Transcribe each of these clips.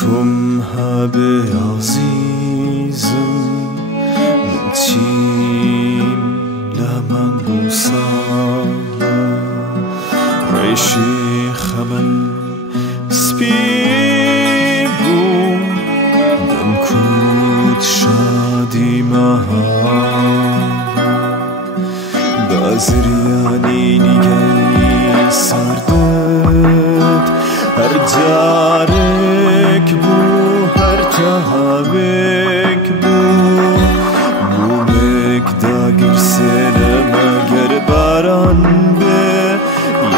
توم هبه عزیزم منتیم لمن گوسالا ریشی خمن سپی بوم دم کود شادی مها بازریانی نیگی سردت هر جارک بو هر تهابک بو بومک داگر سنما گر باران به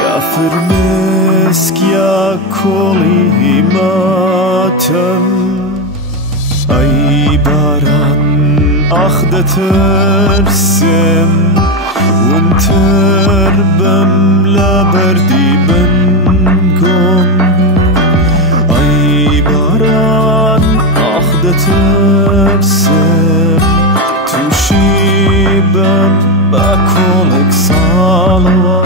یا فرمسک یا کلی ماتم ای باران آخده ترسم ونتر بم لبردی بنگم ای باران آخده ترسم توشی بم با کلک سالوا